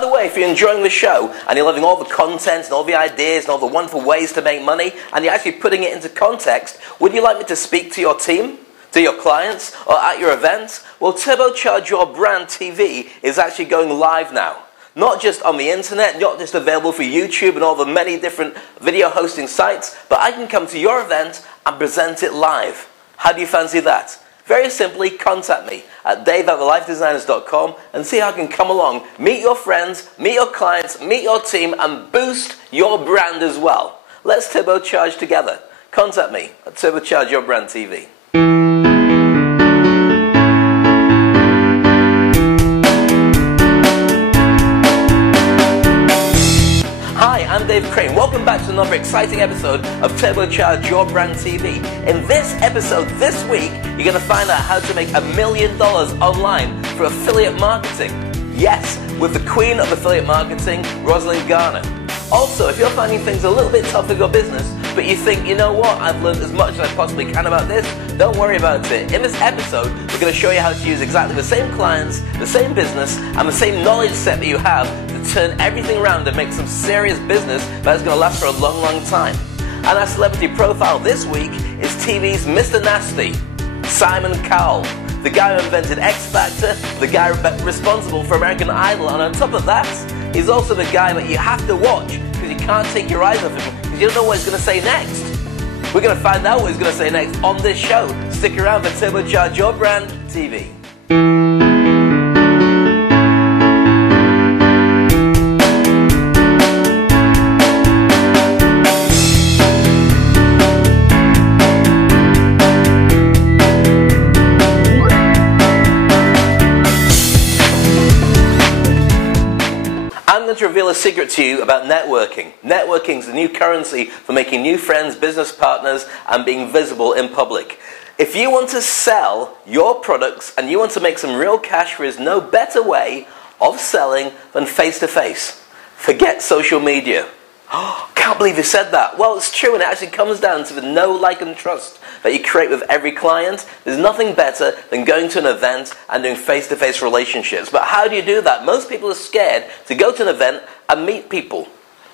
the way, if you're enjoying the show and you're loving all the content and all the ideas and all the wonderful ways to make money and you're actually putting it into context, would you like me to speak to your team, to your clients, or at your events? Well, Turbocharge Your Brand TV is actually going live now. Not just on the internet, not just available for YouTube and all the many different video hosting sites, but I can come to your event and present it live. How do you fancy that? Very simply, contact me at dave@thelifedesigners.com and see how I can come along, meet your friends, meet your clients, meet your team, and boost your brand as well. Let's turbocharge together. Contact me at Turbocharge Your Brand TV. Hi, I'm Dave Crane. Welcome back to another exciting episode of Turbocharge Your Brand TV. In this episode this week, you're going to find out how to make $1 million online through affiliate marketing. Yes, with the queen of affiliate marketing, Rosalind Garner. Also, if you're finding things a little bit tough with your business, but you think, you know what, I've learned as much as I possibly can about this, don't worry about it. In this episode, we're going to show you how to use exactly the same clients, the same business, and the same knowledge set that you have to turn everything around and make some serious business that's going to last for a long, long time. And our celebrity profile this week is TV's Mr. Nasty, Simon Cowell, the guy who invented X Factor, the guy responsible for American Idol, and on top of that, he's also the guy that you have to watch because you can't take your eyes off him because you don't know what he's going to say next. We're going to find out what he's going to say next on this show. Stick around for Turbocharge Your Brand TV. I'm going to reveal a secret to you about networking. Networking is the new currency for making new friends, business partners, and being visible in public. If you want to sell your products and you want to make some real cash, there is no better way of selling than face-to-face. Forget social media. Oh, can't believe you said that. Well, it's true, and it actually comes down to the know, like, and trust that you create with every client. There's nothing better than going to an event and doing face-to-face relationships. But how do you do that? Most people are scared to go to an event and meet people.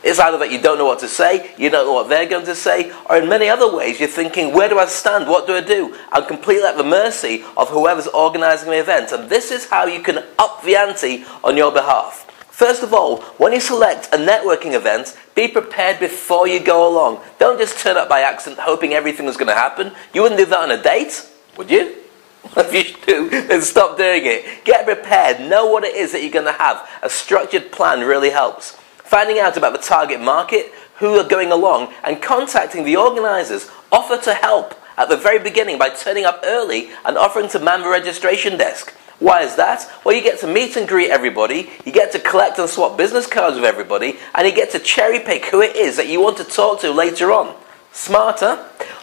It's either that you don't know what to say, you don't know what they're going to say, or in many other ways you're thinking, where do I stand? What do I do? I'm completely at the mercy of whoever's organizing the event. And this is how you can up the ante on your behalf. First of all, when you select a networking event, be prepared before you go along. Don't just turn up by accident hoping everything is going to happen. You wouldn't do that on a date, would you? If you do, then stop doing it. Get prepared. Know what it is that you're going to have. A structured plan really helps. Finding out about the target market, who are going along, and contacting the organizers. Offer to help at the very beginning by turning up early and offering to man the registration desk. Why is that? Well, you get to meet and greet everybody, you get to collect and swap business cards with everybody, and you get to cherry pick who it is that you want to talk to later on. Smarter?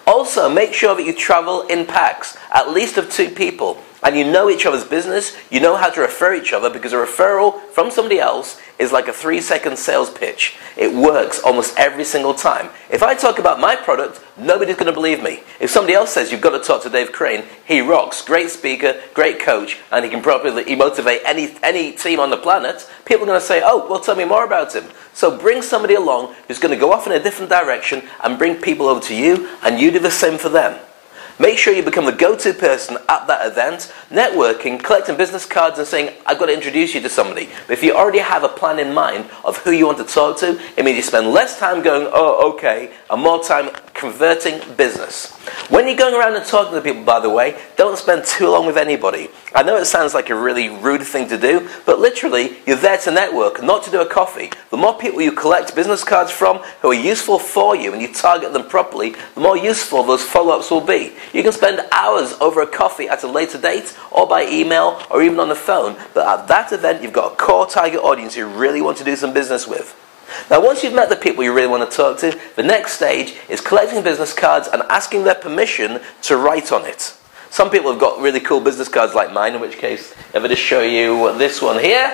Also, make sure that you travel in packs, at least of 2 people, and you know each other's business, you know how to refer each other, because a referral from somebody else is like a 3-second sales pitch. It works almost every single time. If I talk about my product, nobody's going to believe me. If somebody else says, you've got to talk to Dave Crane, he rocks, great speaker, great coach, and he can probably motivate any team on the planet, people are going to say, oh, well, tell me more about him. So bring somebody along who's going to go off in a different direction and bring people over to you, and you do the same for them. Make sure you become the go-to person at that event, networking, collecting business cards and saying, I've got to introduce you to somebody. But if you already have a plan in mind of who you want to talk to, it means you spend less time going, oh, okay, and more time converting business. When you're going around and talking to people, by the way, don't spend too long with anybody. I know it sounds like a really rude thing to do, but literally, you're there to network, not to do a coffee. The more people you collect business cards from who are useful for you and you target them properly, the more useful those follow-ups will be. You can spend hours over a coffee at a later date, or by email, or even on the phone, but at that event, you've got a core target audience you really want to do some business with. Now, once you've met the people you really want to talk to, the next stage is collecting business cards and asking their permission to write on it. Some people have got really cool business cards like mine, in which case, if I just show you this one here,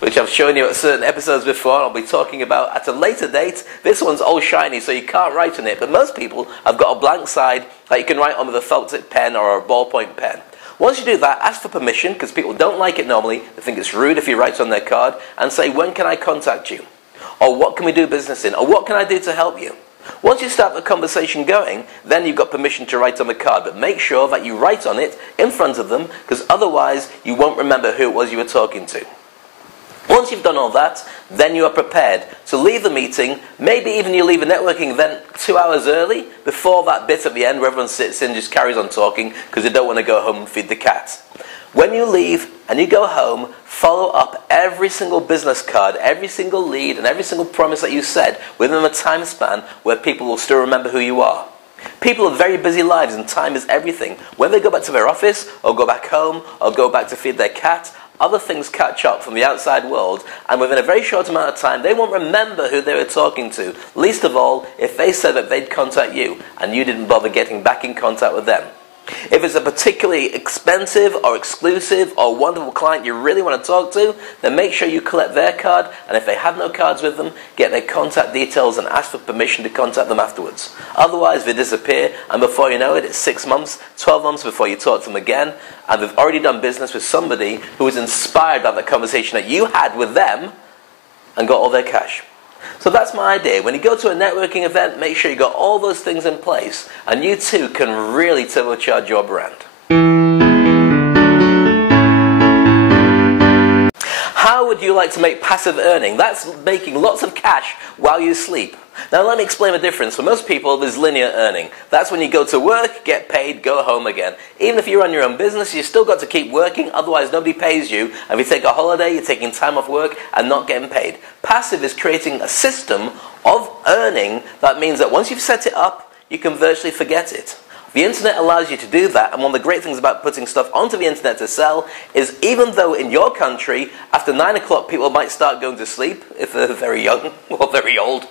which I've shown you at certain episodes before, and I'll be talking about at a later date. This one's all shiny, so you can't write on it, but most people have got a blank side that you can write on with a felt tip pen or a ballpoint pen. Once you do that, ask for permission, because people don't like it normally. They think it's rude if you write on their card, and say, when can I contact you? Or what can we do business in? Or what can I do to help you? Once you start the conversation going, then you've got permission to write on the card, but make sure that you write on it in front of them, because otherwise you won't remember who it was you were talking to. Once you've done all that, then you are prepared to leave the meeting. Maybe even you leave a networking event 2 hours early, before that bit at the end where everyone sits in and just carries on talking because they don't want to go home and feed the cat. When you leave and you go home, follow up every single business card, every single lead, and every single promise that you said within a time span where people will still remember who you are. People have very busy lives and time is everything. When they go back to their office, or go back home, or go back to feed their cat, other things catch up from the outside world, and within a very short amount of time, they won't remember who they were talking to. Least of all, if they said that they'd contact you, and you didn't bother getting back in contact with them. If it's a particularly expensive or exclusive or wonderful client you really want to talk to, then make sure you collect their card, and if they have no cards with them, get their contact details and ask for permission to contact them afterwards. Otherwise, they disappear, and before you know it, it's 6 months, 12 months before you talk to them again, and they've already done business with somebody who was inspired by the conversation that you had with them and got all their cash. So that's my idea. When you go to a networking event, make sure you got all those things in place, and you too can really turbocharge your brand. How would you like to make passive earning? That's making lots of cash while you sleep. Now let me explain the difference. For most people, there's linear earning. That's when you go to work, get paid, go home again. Even if you run your own business, you've still got to keep working, otherwise nobody pays you. And if you take a holiday, you're taking time off work and not getting paid. Passive is creating a system of earning that means that once you've set it up, you can virtually forget it. The internet allows you to do that, and one of the great things about putting stuff onto the internet to sell is, even though in your country, after 9 o'clock people might start going to sleep, if they're very young or very old,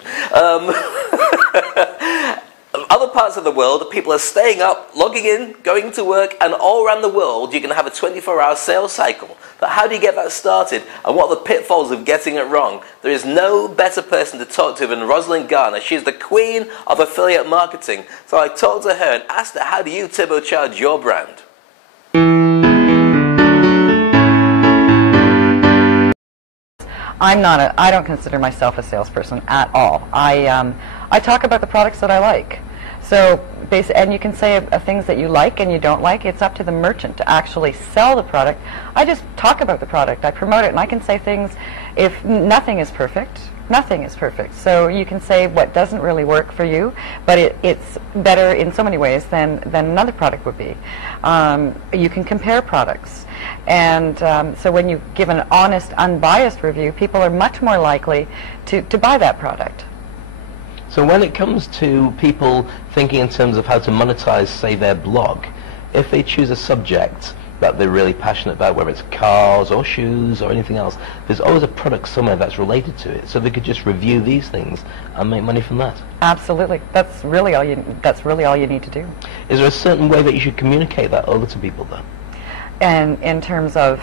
other parts of the world, people are staying up, logging in, going to work, and all around the world you can have a 24-hour sales cycle. But how do you get that started? And what are the pitfalls of getting it wrong? There is no better person to talk to than Rosalind Garner. She's the queen of affiliate marketing. So I talked to her and asked her, how do you turbocharge your brand? I don't consider myself a salesperson at all. I talk about the products that I like. So, and you can say things that you like and you don't like. It's up to the merchant to actually sell the product. I just talk about the product. I promote it, and I can say things. If nothing is perfect, nothing is perfect. So you can say what doesn't really work for you, but it's better in so many ways than another product would be. You can compare products. And so when you give an honest, unbiased review, people are much more likely to buy that product. So when it comes to people thinking in terms of how to monetize, say, their blog, if they choose a subject that they're really passionate about, whether it's cars or shoes or anything else, there's always a product somewhere that's related to it. So they could just review these things and make money from that. Absolutely. That's really all you need to do. Is there a certain way that you should communicate that over to people, though? And in terms of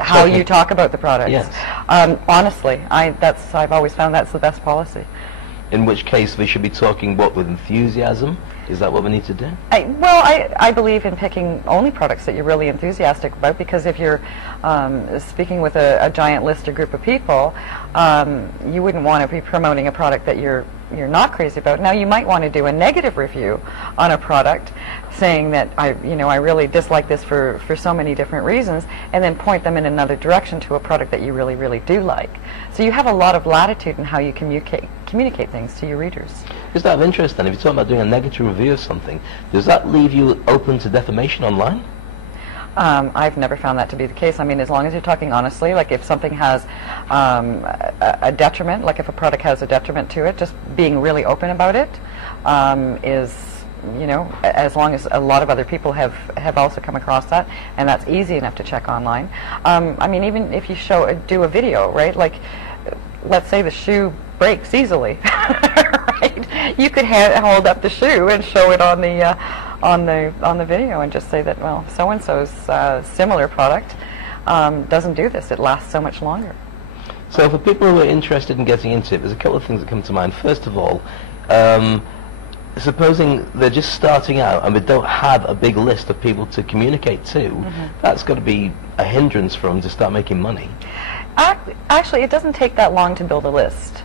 how you talk about the products. Yes. Honestly, I've always found that's the best policy. In which case they should be talking what, with enthusiasm? Is that what we need to do? I believe in picking only products that you're really enthusiastic about, because if you're speaking with a giant list or group of people, you wouldn't want to be promoting a product that you're not crazy about. Now, you might want to do a negative review on a product, saying that I really dislike this for so many different reasons, and then point them in another direction to a product that you really, really do like. So you have a lot of latitude in how you communicate things to your readers. Just out of interest then, if you're talking about doing a negative review of something, does that leave you open to defamation online? I've never found that to be the case. I mean, as long as you're talking honestly, like if something has a detriment, like if a product has a detriment to it, just being really open about it is, as long as a lot of other people have also come across that, and that's easy enough to check online. I mean, even if you do a video, right? Like, let's say the shoe breaks easily, right? You could hold up the shoe and show it on the video and just say that, well, so and so's similar product doesn't do this. It lasts so much longer. So for people who are interested in getting into it, there's a couple of things that come to mind. First of all, supposing they're just starting out and they don't have a big list of people to communicate to, that's got to be a hindrance for them to start making money. Actually, it doesn't take that long to build a list.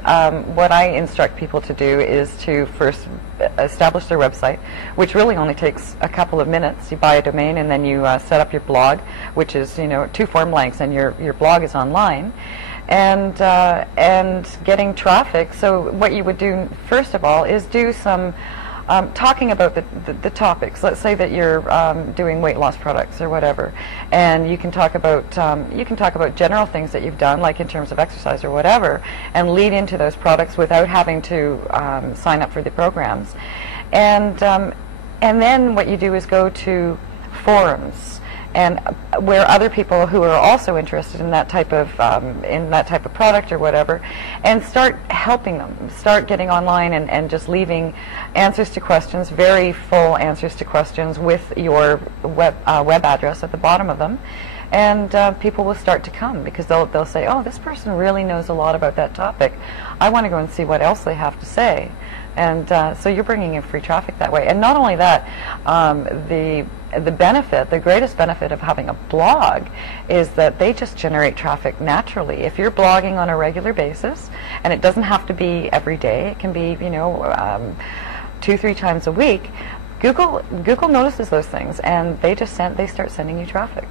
What I instruct people to do is to first establish their website, which really only takes a couple of minutes. You buy a domain and then you set up your blog, which is 2 form blanks, and your blog is online. And getting traffic. So what you would do first of all is do some talking about the topics. Let's say that you're doing weight loss products or whatever, and you can talk about general things that you've done, like in terms of exercise or whatever, and lead into those products without having to sign up for the programs. And then what you do is go to forums, and where other people who are also interested in that type of product or whatever, and start helping them. Start getting online and just leaving answers to questions, very full answers to questions, with your web address at the bottom of them, and people will start to come because they'll say, oh, this person really knows a lot about that topic. I want to go and see what else they have to say. And so you're bringing in free traffic that way. And not only that, the greatest benefit of having a blog is that they just generate traffic naturally. If you're blogging on a regular basis, and it doesn't have to be every day, it can be 2-3 times a week. Google notices those things, and they start sending you traffic.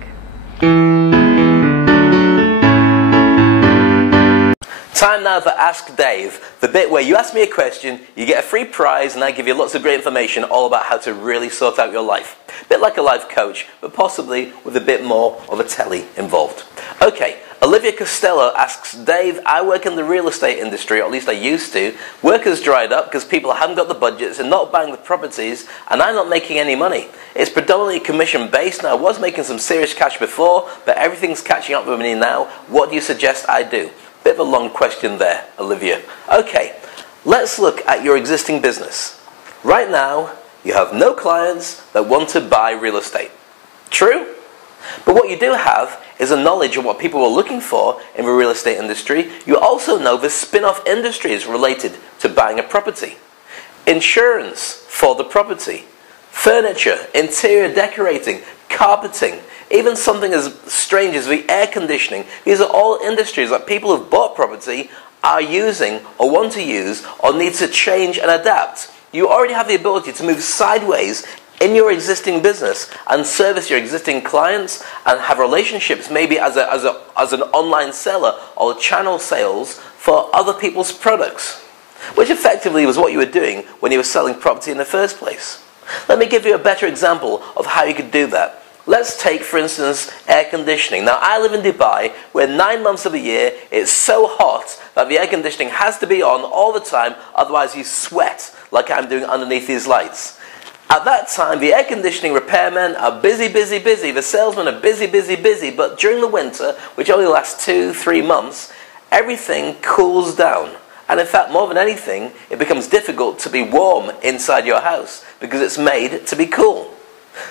Time now for Ask Dave, the bit where you ask me a question, you get a free prize, and I give you lots of great information all about how to really sort out your life. A bit like a life coach, but possibly with a bit more of a telly involved. Okay, Olivia Costello asks, Dave, I work in the real estate industry, or at least I used to. Work has dried up because people haven't got the budgets and not buying the properties, and I'm not making any money. It's predominantly commission-based, and I was making some serious cash before, but everything's catching up with me now. What do you suggest I do? Bit of a long question there, Olivia. Okay, let's look at your existing business. Right now, you have no clients that want to buy real estate. True? But what you do have is a knowledge of what people are looking for in the real estate industry. You also know the spin-off industries related to buying a property. Insurance for the property. Furniture, interior decorating, carpeting, even something as strange as the air conditioning. These are all industries that people who've bought property are using or want to use or need to change and adapt. You already have the ability to move sideways in your existing business and service your existing clients and have relationships maybe as an online seller or channel sales for other people's products, which effectively was what you were doing when you were selling property in the first place. Let me give you a better example of how you could do that. Let's take, for instance, air conditioning. Now, I live in Dubai, where 9 months of the year it's so hot that the air conditioning has to be on all the time, otherwise you sweat like I'm doing underneath these lights. At that time, the air conditioning repairmen are busy, busy, busy. The salesmen are busy, busy, busy. But during the winter, which only lasts 2-3 months, everything cools down. And in fact, more than anything, it becomes difficult to be warm inside your house because it's made to be cool.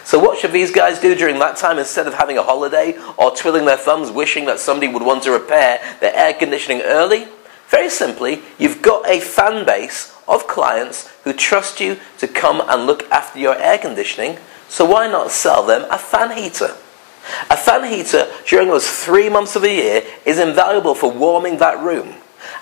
So what should these guys do during that time instead of having a holiday or twiddling their thumbs wishing that somebody would want to repair their air conditioning early? Very simply, you've got a fan base of clients who trust you to come and look after your air conditioning, so why not sell them a fan heater? A fan heater during those 3 months of the year is invaluable for warming that room.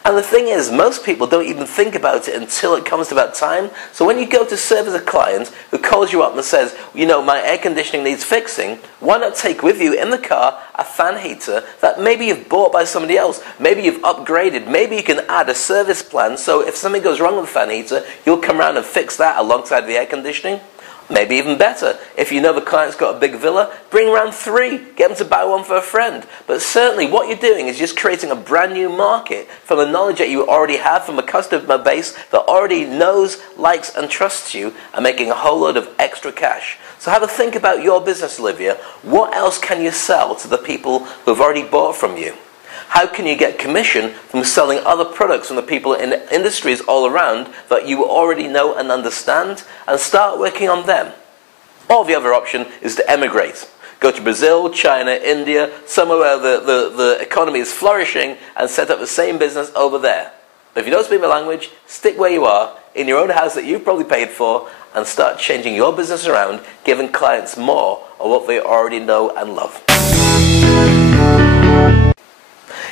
And the thing is, most people don't even think about it until it comes to that time. So when you go to service a client who calls you up and says, my air conditioning needs fixing, why not take with you in the car a fan heater that maybe you've bought by somebody else, maybe you've upgraded, maybe you can add a service plan so if something goes wrong with the fan heater, you'll come around and fix that alongside the air conditioning. Maybe even better, if you know the client's got a big villa, bring around 3, get them to buy one for a friend. But certainly what you're doing is just creating a brand new market from the knowledge that you already have from a customer base that already knows, likes and trusts you, and making a whole load of extra cash. So have a think about your business, Olivia. What else can you sell to the people who've already bought from you? How can you get commission from selling other products from the people in industries all around that you already know and understand, and start working on them? Or the other option is to emigrate. Go to Brazil, China, India, somewhere where the economy is flourishing, and set up the same business over there. But if you don't speak my language, stick where you are, in your own house that you've probably paid for, and start changing your business around, giving clients more of what they already know and love.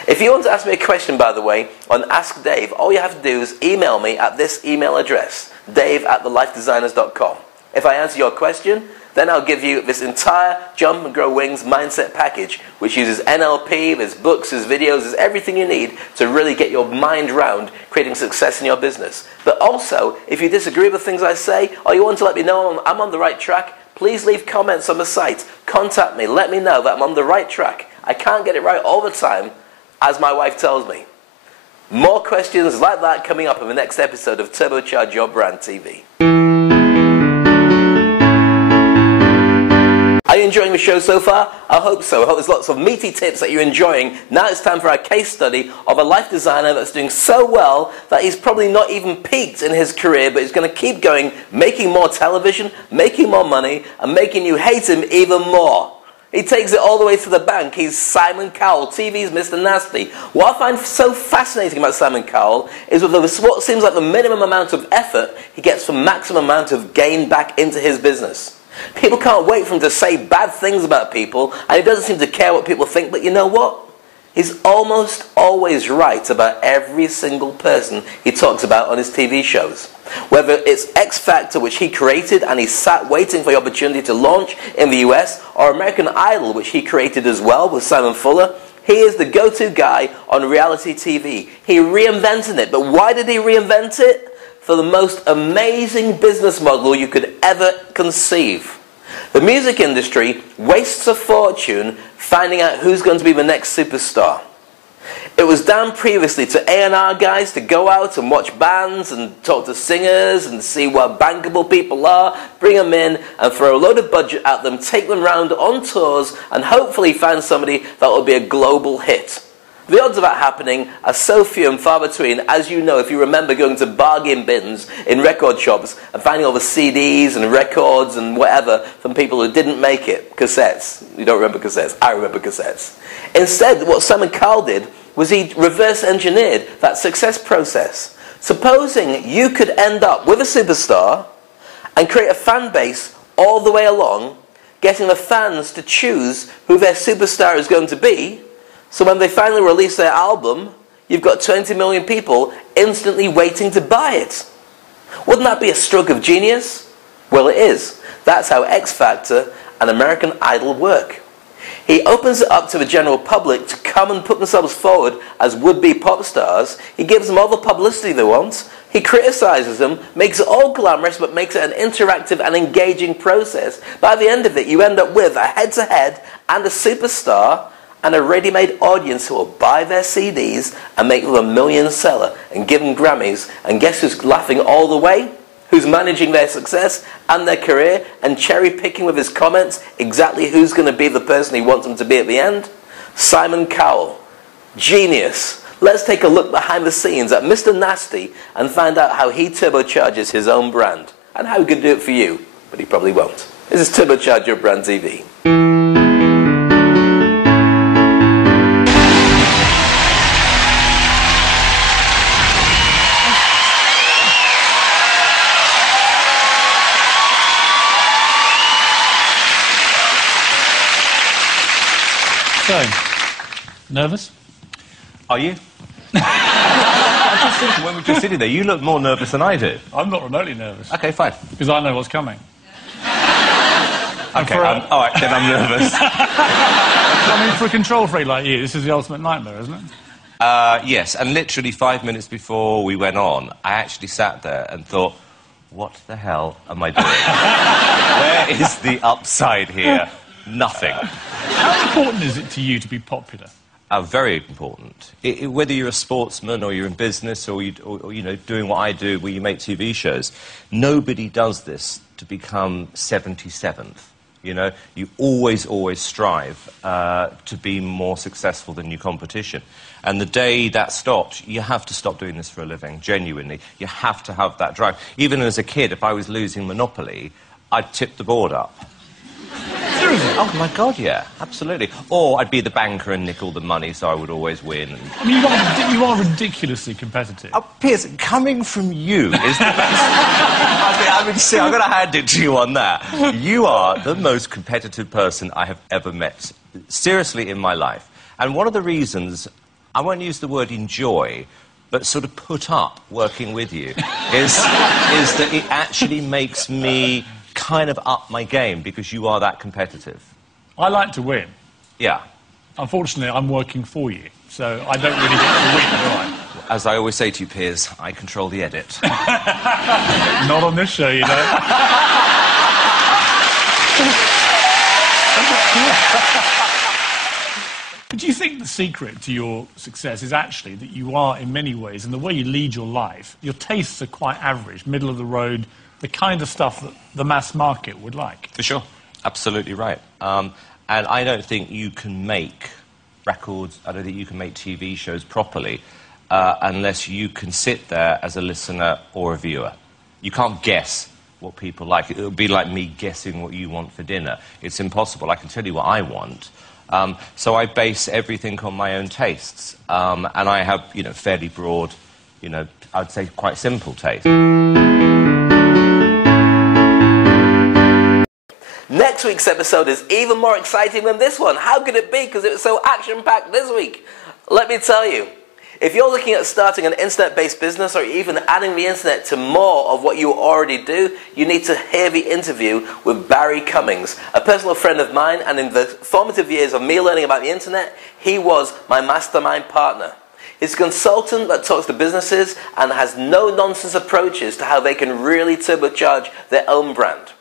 If you want to ask me a question, by the way, on Ask Dave, all you have to do is email me at this email address, dave@thelifedesigners.com. If I answer your question, then I'll give you this entire Jump and Grow Wings mindset package, which uses NLP, there's books, there's videos, there's everything you need to really get your mind round creating success in your business. But also, if you disagree with things I say, or you want to let me know I'm on the right track, please leave comments on the site. Contact me, let me know that I'm on the right track. I can't get it right all the time, as my wife tells me. More questions like that coming up in the next episode of Turbocharge Your Brand TV. Are you enjoying the show so far? I hope so. I hope there's lots of meaty tips that you're enjoying. Now it's time for our case study of a life designer that's doing so well that he's probably not even peaked in his career, but he's going to keep going, making more television, making more money, and making you hate him even more. He takes it all the way to the bank. He's Simon Cowell, TV's Mr. Nasty. What I find so fascinating about Simon Cowell is with what seems like the minimum amount of effort, he gets the maximum amount of gain back into his business. People can't wait for him to say bad things about people, and he doesn't seem to care what people think, but you know what? He's almost always right about every single person he talks about on his TV shows. Whether it's X Factor, which he created and he sat waiting for the opportunity to launch in the US, or American Idol, which he created as well with Simon Fuller, he is the go-to guy on reality TV. He reinvented it, but why did he reinvent it? For the most amazing business model you could ever conceive. The music industry wastes a fortune finding out who's going to be the next superstar. It was down previously to A&R guys to go out and watch bands and talk to singers and see what bankable people are, bring them in and throw a load of budget at them, take them round on tours and hopefully find somebody that will be a global hit. The odds of that happening are so few and far between, as you know, if you remember going to bargain bins in record shops and finding all the CDs and records and whatever from people who didn't make it, cassettes. You don't remember cassettes, I remember cassettes. Instead, what Simon Cowell did was he reverse engineered that success process. Supposing you could end up with a superstar and create a fan base all the way along, getting the fans to choose who their superstar is going to be, so when they finally release their album, you've got 20 million people instantly waiting to buy it. Wouldn't that be a stroke of genius? Well, it is. That's how X Factor and American Idol work. He opens it up to the general public to come and put themselves forward as would-be pop stars. He gives them all the publicity they want. He criticizes them, makes it all glamorous, but makes it an interactive and engaging process. By the end of it, you end up with a head-to-head and a superstar and a ready-made audience who will buy their CDs and make them a million seller and give them Grammys. And guess who's laughing all the way? Who's managing their success and their career and cherry-picking with his comments exactly who's going to be the person he wants them to be at the end? Simon Cowell. Genius. Let's take a look behind the scenes at Mr. Nasty and find out how he turbocharges his own brand. And how he could do it for you, but he probably won't. This is Turbocharge Your Brand TV. So, nervous? Are you? I was just thinking when we were just sitting there, you look more nervous than I do. I'm not remotely nervous. Okay, fine. Because I know what's coming. Okay, all right, then I'm nervous. I mean, for a control freak like you, this is the ultimate nightmare, isn't it? Yes, and literally 5 minutes before we went on, I actually sat there and thought, what the hell am I doing? Where is the upside here? Nothing. How important is it to you to be popular? Very important. Whether you're a sportsman or you're in business or, you know, doing what I do where you make TV shows, nobody does this to become 77th. You know, you always strive to be more successful than your competition. And the day that stopped, you have to stop doing this for a living, genuinely. You have to have that drive. Even as a kid, if I was losing Monopoly, I'd tip the board up. Seriously? crazy? Oh, my God, yeah, absolutely. Or I'd be the banker and nick all the money, so I would always win. And... I mean, you are ridiculously competitive. Oh, Piers, coming from you is the best. I mean, see, I'm going to hand it to you on that. You are the most competitive person I have ever met, seriously, in my life. And one of the reasons, I won't use the word enjoy, but sort of put up working with you, is that it actually makes me kind of up my game because you are that competitive. I like to win. Yeah. Unfortunately, I'm working for you, so I don't really get to win, do I? As I always say to you, Piers, I control the edit. Not on this show, you know. But do you think the secret to your success is actually that you are, in many ways, and the way you lead your life, your tastes are quite average, middle of the road, the kind of stuff that the mass market would like? For sure. Absolutely right. And I don't think you can make records, I don't think you can make TV shows properly unless you can sit there as a listener or a viewer. You can't guess what people like. It would be like me guessing what you want for dinner. It's impossible. I can tell you what I want. So I base everything on my own tastes. And I have, you know, fairly broad, you know, I'd say quite simple taste. Next week's episode is even more exciting than this one. How could it be? Because it was so action-packed this week. Let me tell you, if you're looking at starting an internet-based business or even adding the internet to more of what you already do, you need to hear the interview with Barry Cummings, a personal friend of mine, and in the formative years of me learning about the internet, he was my mastermind partner. He's a consultant that talks to businesses and has no-nonsense approaches to how they can really turbocharge their own brand.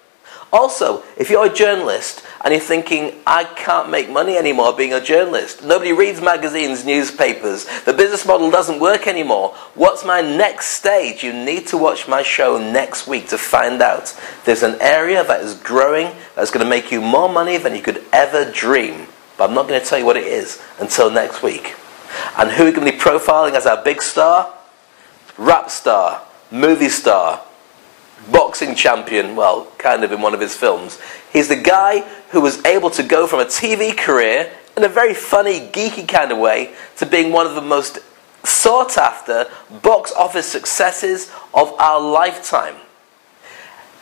Also, if you're a journalist and you're thinking, I can't make money anymore being a journalist, nobody reads magazines, newspapers, the business model doesn't work anymore, what's my next stage? You need to watch my show next week to find out. There's an area that is growing that's going to make you more money than you could ever dream. But I'm not going to tell you what it is until next week. And who are we going to be profiling as our big star? Rap star, movie star, boxing champion, well, kind of in one of his films. He's the guy who was able to go from a TV career in a very funny, geeky kind of way to being one of the most sought-after box office successes of our lifetime.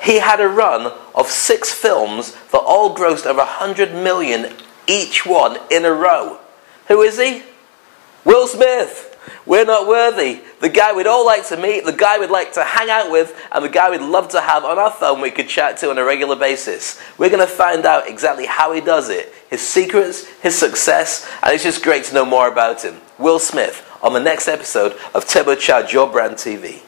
He had a run of 6 films that all grossed over 100 million each one in a row. Who is he? Will Smith. We're Not Worthy. The guy we'd all like to meet, the guy we'd like to hang out with, and the guy we'd love to have on our phone we could chat to on a regular basis. We're going to find out exactly how he does it, his secrets, his success, and it's just great to know more about him. Will Smith, on the next episode of Turbocharge Your Brand TV.